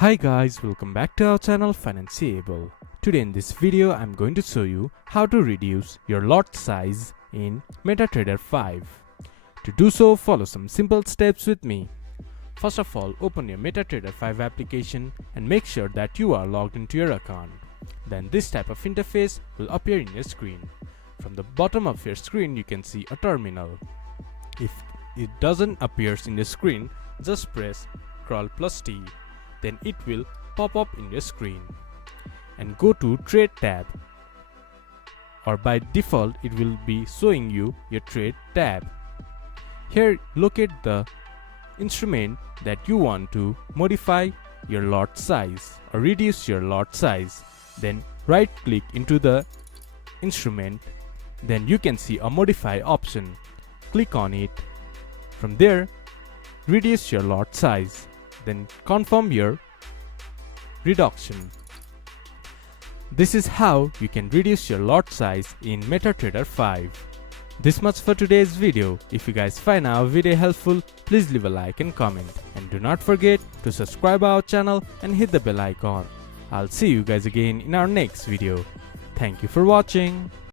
Hi guys, welcome back to our channel Financeable. Today in this video I'm going to show you how to reduce your lot size in MetaTrader 5. To do so, follow some simple steps with me. First of all, open your MetaTrader 5 application and make sure that you are logged into your account. Then this type of interface will appear in your screen. From the bottom of your screen you can see a terminal. If it doesn't appear in the screen, just press Ctrl+T. Then it will pop up in your screen. And go to Trade tab. Or by default it will be showing you your Trade tab. Here locate the instrument that you want to modify your lot size or reduce your lot size. Then right click into the instrument. Then you can see a modify option. Click on it. From there, reduce your lot size. Then confirm your reduction. This is how you can reduce your lot size in MetaTrader 5. This much for today's video. If you guys find our video helpful, please leave a like and comment. And do not forget to subscribe our channel and hit the bell icon. I'll see you guys again in our next video. Thank you for watching.